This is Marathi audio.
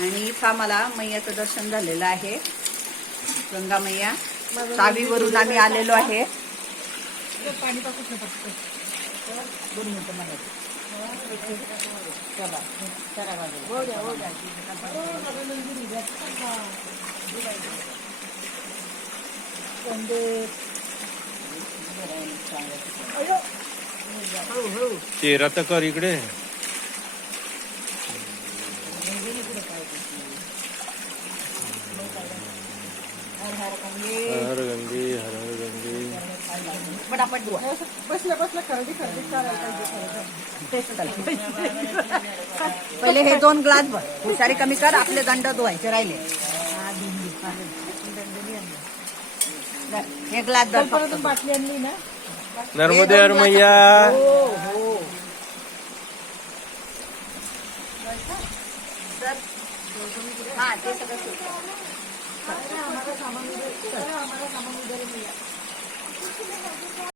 आणि इथं आम्हाला मैयाचं दर्शन झालेलं आहे. गंगा मैया सावीवरून आम्ही आलेलो आहे. पाणी टाकूच नाही फक्त. हर हर गंगे हर गंगे हर गंगे पटापट धुवा. बसल्या बसल्या खरेदी. खरेदी पहिले हे दोन ग्लास भर. हुशारी कमी कर आपले दंड धुवायचे राहिले. हे ग्लास. परत बाटली आणली ना? नर्मदे हर मैया हो हो. हा ते सगळं আমরা সামান্য আমরা সামান্য